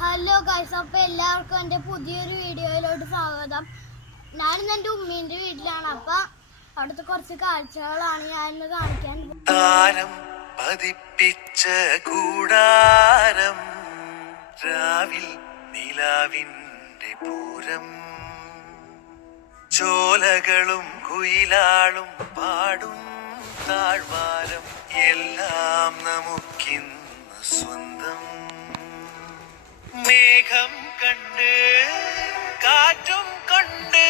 Hello guys, അപ്പോൾ എല്ലാവർക്കും എൻ്റെ പുതിയൊരു വീഡിയോയിലോട്ട് സ്വാഗതം. ഞാനിന്ന് എൻ്റെ ഉമ്മീൻ്റെ വീട്ടിലാണ്. അപ്പം അവിടുത്തെ കുറച്ച് കാഴ്ചകളാണ് ഞാനിന്ന് കാണിക്കാൻ. താരം പതിപ്പിച്ച കൂടാരം, രാവിൽ നിലാവിൻ്റെ പൂരം, ചോലകളും കുയിലാളും പാടും താഴ്വാരം, എല്ലാം നമുക്കിന്ന് സ്വന്തം. മേഘം കണ്ട് കാറ്റും കൊണ്ട്